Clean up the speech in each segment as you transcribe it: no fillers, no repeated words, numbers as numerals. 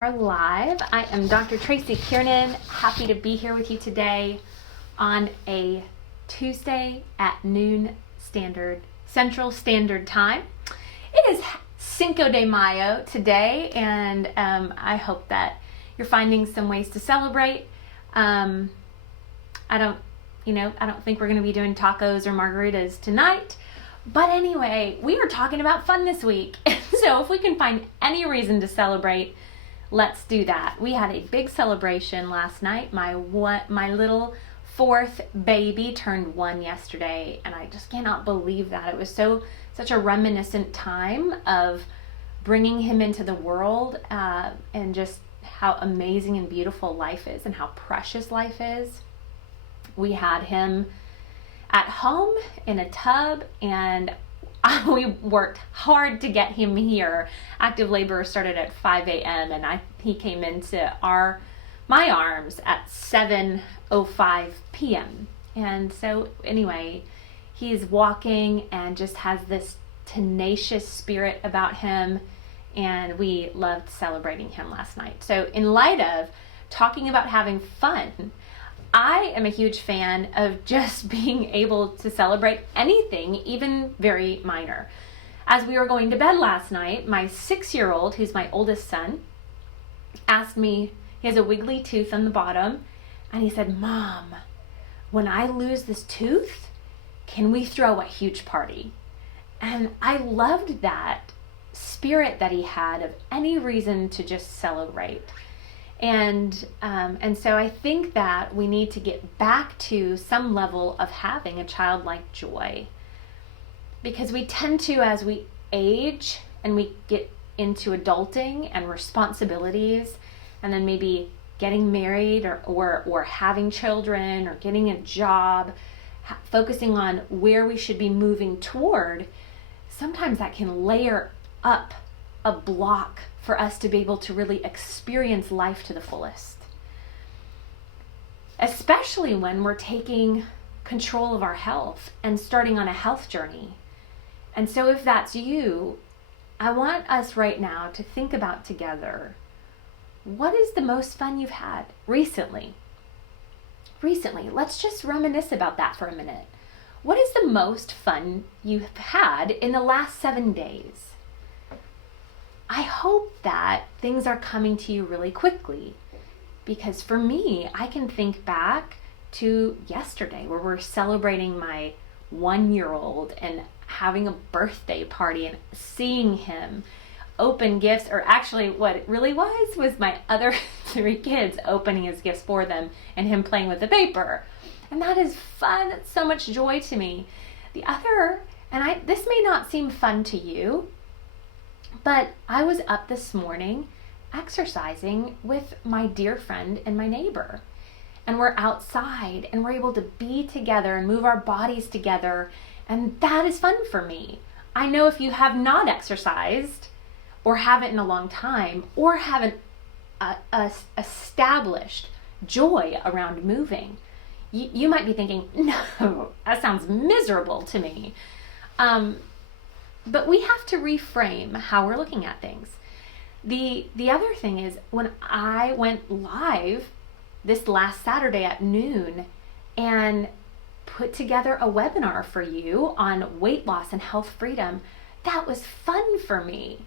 Are live. I am Dr. Tracy Kiernan, happy to be here with you today on a Tuesday at noon Central Standard Time. It is Cinco de Mayo today, and I hope that you're finding some ways to celebrate. I don't think we're going to be doing tacos or margaritas tonight. But anyway, we are talking about fun this week. So if we can find any reason to celebrate, let's do that. We had a big celebration last night. My little fourth baby turned 1 yesterday, and I just cannot believe that. It was such a reminiscent time of bringing him into the world, and just how amazing and beautiful life is and how precious life is. We had him at home in a tub, and we worked hard to get him here. Active labor started at 5 a.m. and he came into my arms at 7:05 p.m. And so anyway, he's walking and just has this tenacious spirit about him, and we loved celebrating him last night. So in light of talking about having fun, I am a huge fan of just being able to celebrate anything, even very minor. As we were going to bed last night, my 6-year-old, who's my oldest son, asked me, he has a wiggly tooth on the bottom, and he said, "Mom, when I lose this tooth, can we throw a huge party?" And I loved that spirit that he had of any reason to just celebrate. And so I think that we need to get back to some level of having a childlike joy, because we tend to, as we age and we get into adulting and responsibilities, and then maybe getting married or having children or getting a job, focusing on where we should be moving toward, sometimes that can layer up a block for us to be able to really experience life to the fullest, especially when we're taking control of our health and starting on a health journey. And so if that's you, I want us right now to think about together, what is the most fun you've had recently? Let's just reminisce about that for a minute. What is the most fun you've had in the last 7 days? I hope that things are coming to you really quickly, because for me, I can think back to yesterday where we're celebrating my 1-year-old and having a birthday party and seeing him open gifts, or actually what it really was my other 3 kids opening his gifts for them and him playing with the paper. And that is fun. That's so much joy to me. The other, this may not seem fun to you, but I was up this morning exercising with my dear friend and my neighbor. And we're outside and we're able to be together and move our bodies together. And that is fun for me. I know if you have not exercised or haven't in a long time or haven't established joy around moving, you might be thinking, no, that sounds miserable to me. But we have to reframe how we're looking at things. The other thing is, when I went live this last Saturday at noon and put together a webinar for you on weight loss and health freedom, that was fun for me.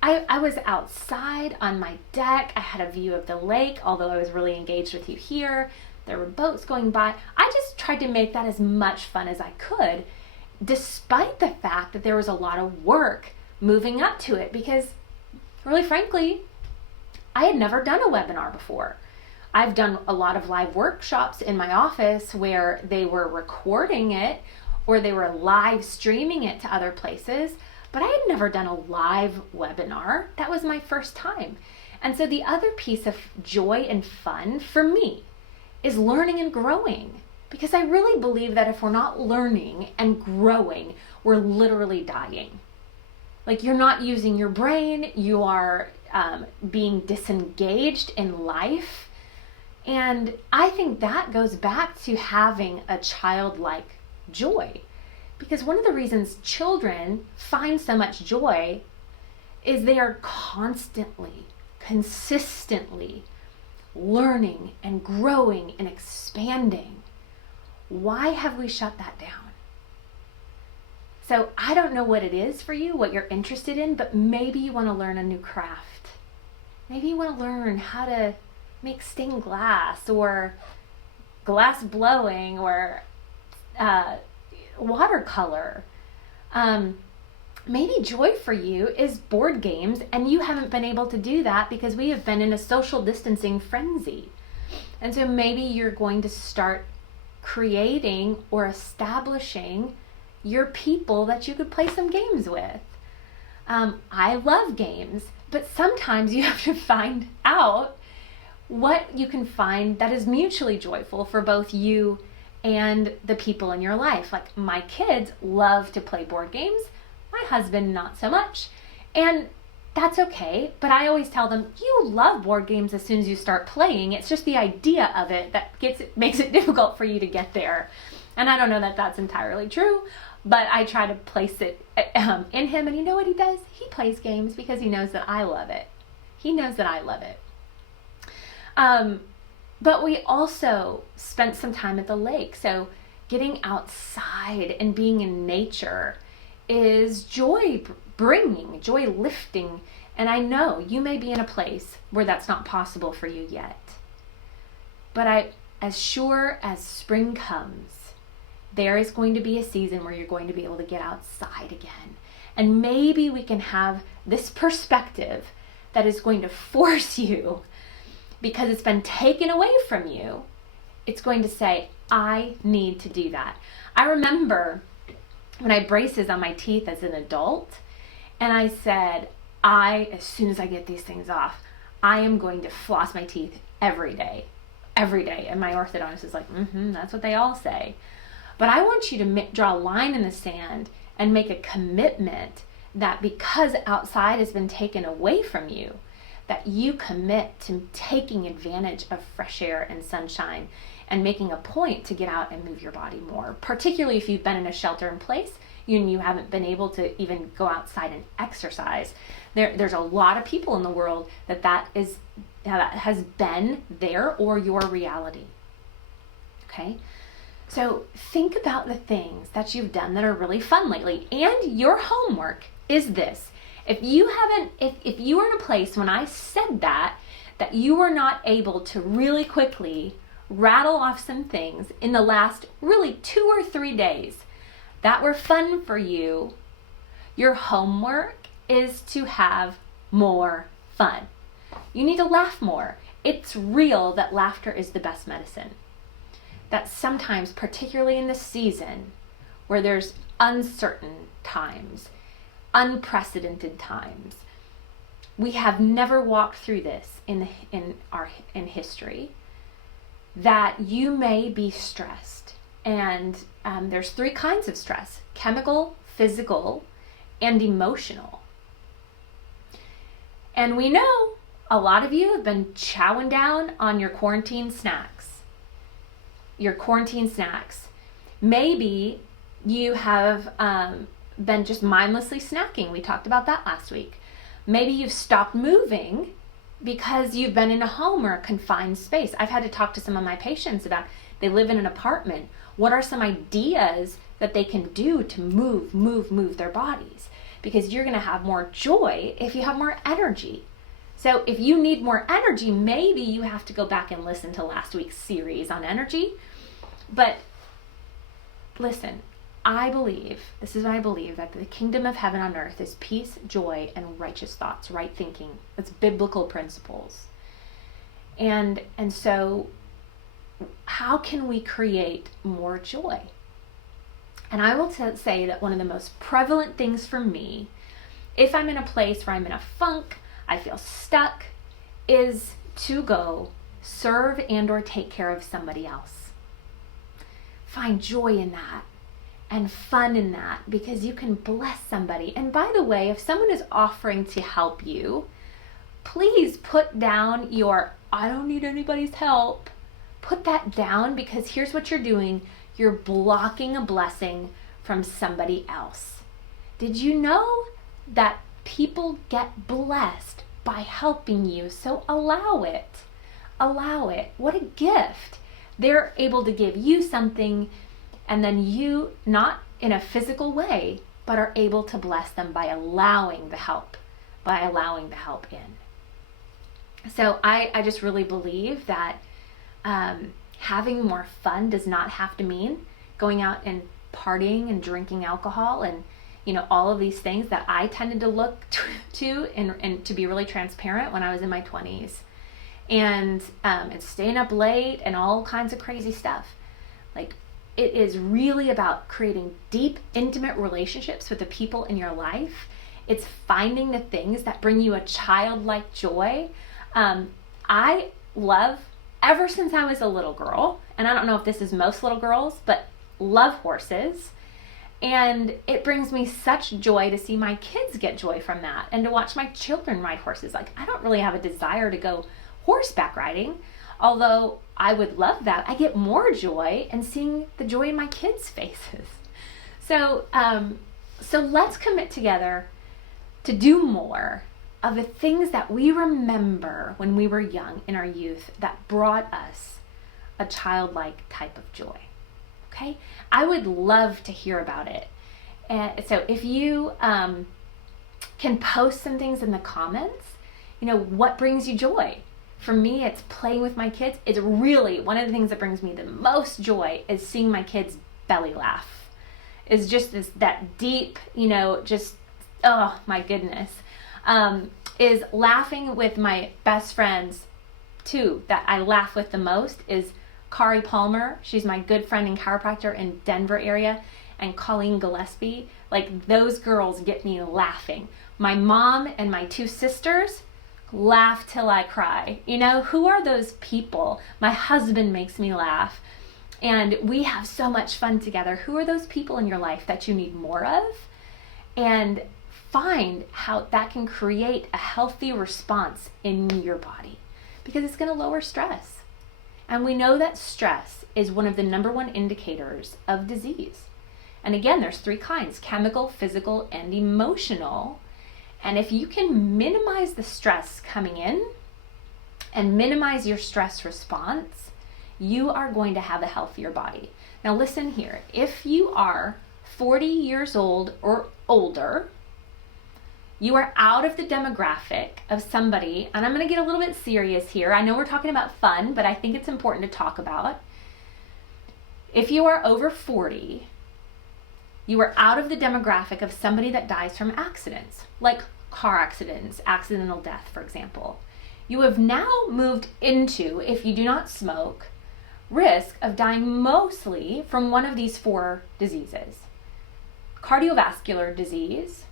I was outside on my deck. I had a view of the lake, although I was really engaged with you here. There were boats going by. I just tried to make that as much fun as I could, despite the fact that there was a lot of work moving up to it, because really frankly, I had never done a webinar before. I've done a lot of live workshops in my office where they were recording it or they were live streaming it to other places, but I had never done a live webinar. That was my first time. And so the other piece of joy and fun for me is learning and growing. Because I really believe that if we're not learning and growing, we're literally dying. Like, you're not using your brain, you are being disengaged in life. And I think that goes back to having a childlike joy. Because one of the reasons children find so much joy is they are constantly consistently learning and growing and expanding. Why have we shut that down? So I don't know what it is for you, what you're interested in, but maybe you want to learn a new craft. Maybe you want to learn how to make stained glass or glass blowing or watercolor. Maybe joy for you is board games, and you haven't been able to do that because we have been in a social distancing frenzy. And so maybe you're going to start creating or establishing your people that you could play some games with. I love games, but sometimes you have to find out what you can find that is mutually joyful for both you and the people in your life. Like, my kids love to play board games, my husband not so much, and that's okay. But I always tell them, you love board games as soon as you start playing. It's just the idea of it that makes it difficult for you to get there. And I don't know that that's entirely true, but I try to place it in him. And you know what he does? He plays games because he knows that I love it. He knows that I love it. But we also spent some time at the lake. So getting outside and being in nature is joy bringing, joy lifting. And I know you may be in a place where that's not possible for you yet. But as sure as spring comes, there is going to be a season where you're going to be able to get outside again. And maybe we can have this perspective that is going to force you, because it's been taken away from you, it's going to say, I need to do that. I remember when I had braces on my teeth as an adult, and I said, as soon as I get these things off, I am going to floss my teeth every day. And my orthodontist is like, that's what they all say. But I want you to draw a line in the sand and make a commitment that because outside has been taken away from you, that you commit to taking advantage of fresh air and sunshine and making a point to get out and move your body more, particularly if you've been in a shelter in place and you haven't been able to even go outside and exercise. There's a lot of people in the world that has been their or your reality. Okay? So think about the things that you've done that are really fun lately. And your homework is this. If you were in a place when I said that you were not able to really quickly rattle off some things in the last really 2 or 3 days that were fun for you, your homework is to have more fun. You need to laugh more. It's real that laughter is the best medicine. That sometimes, particularly in this season where there's uncertain times, unprecedented times, we have never walked through this in history, that you may be stressed. And there's 3 kinds of stress: chemical, physical, and emotional. And we know a lot of you have been chowing down on your quarantine snacks. Maybe you have been just mindlessly snacking. We talked about that last week. Maybe you've stopped moving because you've been in a home or a confined space. I've had to talk to some of my patients about, they live in an apartment. What are some ideas that they can do to move their bodies? Because you're going to have more joy if you have more energy. So if you need more energy, maybe you have to go back and listen to last week's series on energy. But listen, this is what I believe, that the kingdom of heaven on earth is peace, joy, and righteous thoughts, right thinking. It's biblical principles. And so how can we create more joy? And I will say that one of the most prevalent things for me, if I'm in a place where I'm in a funk, I feel stuck, is to go serve and or take care of somebody else. Find joy in that and fun in that, because you can bless somebody. And by the way, if someone is offering to help you, please put down your, I don't need anybody's help. Put that down, because here's what you're doing. You're blocking a blessing from somebody else. Did you know that people get blessed by helping you. So allow it. Allow it. What a gift. They're able to give you something, and then you, not in a physical way, but are able to bless them by allowing the help in. So I just really believe that having more fun does not have to mean going out and partying and drinking alcohol and all of these things that I tended to look to and to be really transparent when I was in my 20s, and staying up late and all kinds of crazy stuff. Like, it is really about creating deep, intimate relationships with the people in your life. It's finding the things that bring you a childlike joy. I love, ever since I was a little girl, and I don't know if this is most little girls, but love horses. And it brings me such joy to see my kids get joy from that, and to watch my children ride horses. Like, I don't really have a desire to go horseback riding, although I would love that. I get more joy in seeing the joy in my kids' faces. So let's commit together to do more of the things that we remember when we were young in our youth that brought us a childlike type of joy. Okay? I would love to hear about it. And so if you can post some things in the comments, what brings you joy? For me, it's playing with my kids. It's really one of the things that brings me the most joy is seeing my kids belly laugh. It's just that deep, oh my goodness, is laughing with my best friends too. That I laugh with the most is Kari Palmer. She's my good friend and chiropractor in Denver area, and Colleen Gillespie. Like, those girls get me laughing. My mom and my two sisters laugh till I cry. Who are those people? My husband makes me laugh, and we have so much fun together. Who are those people in your life that you need more of? And find how that can create a healthy response in your body, because it's going to lower stress. And we know that stress is one of the number one indicators of disease. And again, there's 3 kinds: chemical, physical, and emotional. And if you can minimize the stress coming in and minimize your stress response, you are going to have a healthier body. Now listen here, if you are 40 years old or older, you are out of the demographic of somebody, and I'm going to get a little bit serious here. I know we're talking about fun, but I think it's important to talk about. If you are over 40, you are out of the demographic of somebody that dies from accidents, like car accidents, accidental death, for example. You have now moved into, if you do not smoke, risk of dying mostly from one of these 4 diseases. Cardiovascular disease,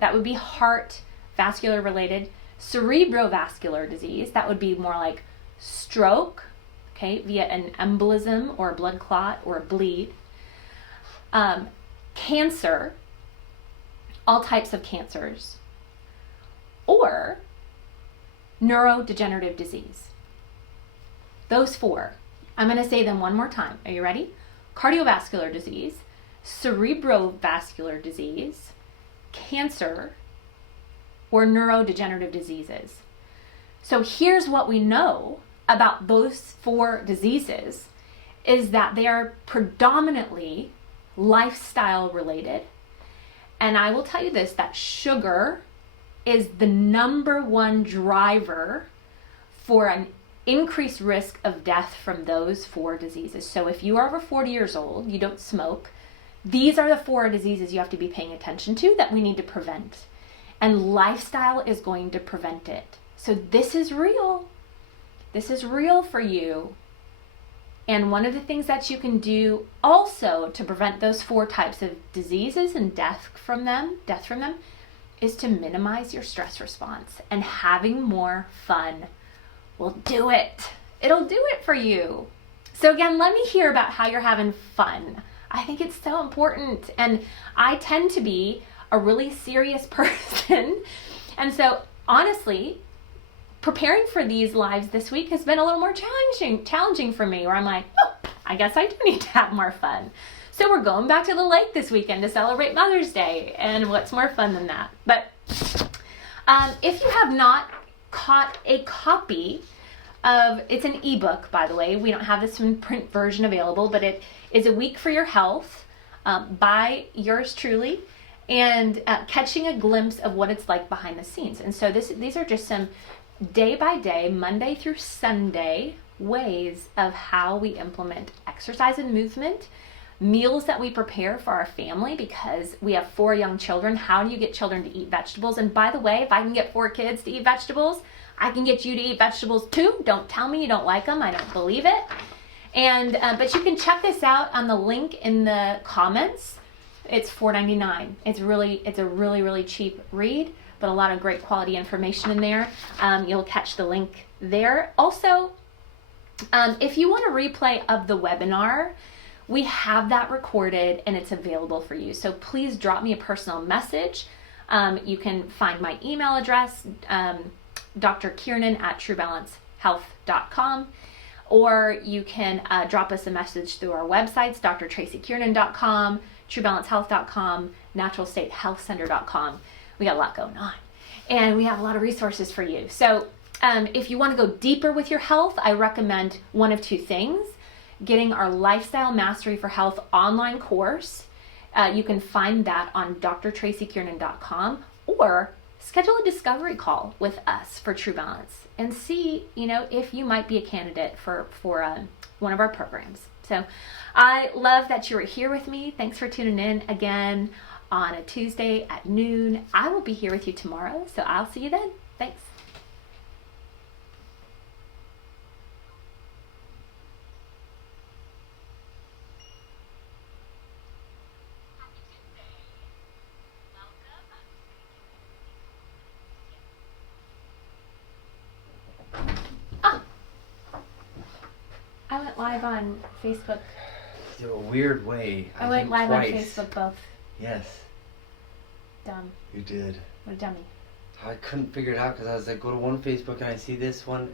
that would be heart vascular related. Cerebrovascular disease, that would be more like stroke, okay, via an embolism or a blood clot or a bleed. Cancer, all types of cancers, or neurodegenerative disease. Those 4. I'm going to say them one more time. Are you ready? Cardiovascular disease, cerebrovascular disease, cancer, or neurodegenerative diseases. So here's what we know about those 4 diseases is that they are predominantly lifestyle related. And I will tell you this, that sugar is the number one driver for an increased risk of death from those 4 diseases. So if you are over 40 years old, you don't smoke, these are the 4 diseases you have to be paying attention to that we need to prevent. And lifestyle is going to prevent it. So this is real. This is real for you. And one of the things that you can do also to prevent those 4 types of diseases and death from them, is to minimize your stress response. And having more fun will do it. It'll do it for you. So again, let me hear about how you're having fun. I think it's so important. And I tend to be a really serious person. And so honestly, preparing for these lives this week has been a little more challenging for me, where I'm like, oh, I guess I do need to have more fun. So we're going back to the lake this weekend to celebrate Mother's Day. And what's more fun than that? But If you have not caught a copy of, it's an ebook, by the way. We don't have this in print version available, but it is A Week for Your Health by yours truly, and catching a glimpse of what it's like behind the scenes. And so these are just some day by day, Monday through Sunday ways of how we implement exercise and movement, meals that we prepare for our family, because we have 4 young children. How do you get children to eat vegetables? And by the way, if I can get 4 kids to eat vegetables, I can get you to eat vegetables too. Don't tell me you don't like them. I don't believe it. And but you can check this out on the link in the comments. It's $4.99. It's a really cheap read, but a lot of great quality information in there. You'll catch the link there. Also, if you want a replay of the webinar, we have that recorded and it's available for you. So please drop me a personal message. You can find my email address, drkiernan@truebalancehealth.com, or you can drop us a message through our websites, drtracykiernan.com, truebalancehealth.com, naturalstatehealthcenter.com. We got a lot going on, and we have a lot of resources for you. So if you want to go deeper with your health, I recommend one of 2 things. Getting our Lifestyle Mastery for Health online course. You can find that on drtracykiernan.com, or schedule a discovery call with us for True Balance and see, if you might be a candidate for one of our programs. So I love that you were here with me. Thanks for tuning in again on a Tuesday at noon. I will be here with you tomorrow, so I'll see you then. Thanks. I went live on Facebook. In a weird way. I went live twice. On Facebook both. Yes. Dumb. You did. What a dummy. I couldn't figure it out because I was like, go to one Facebook and I see this one.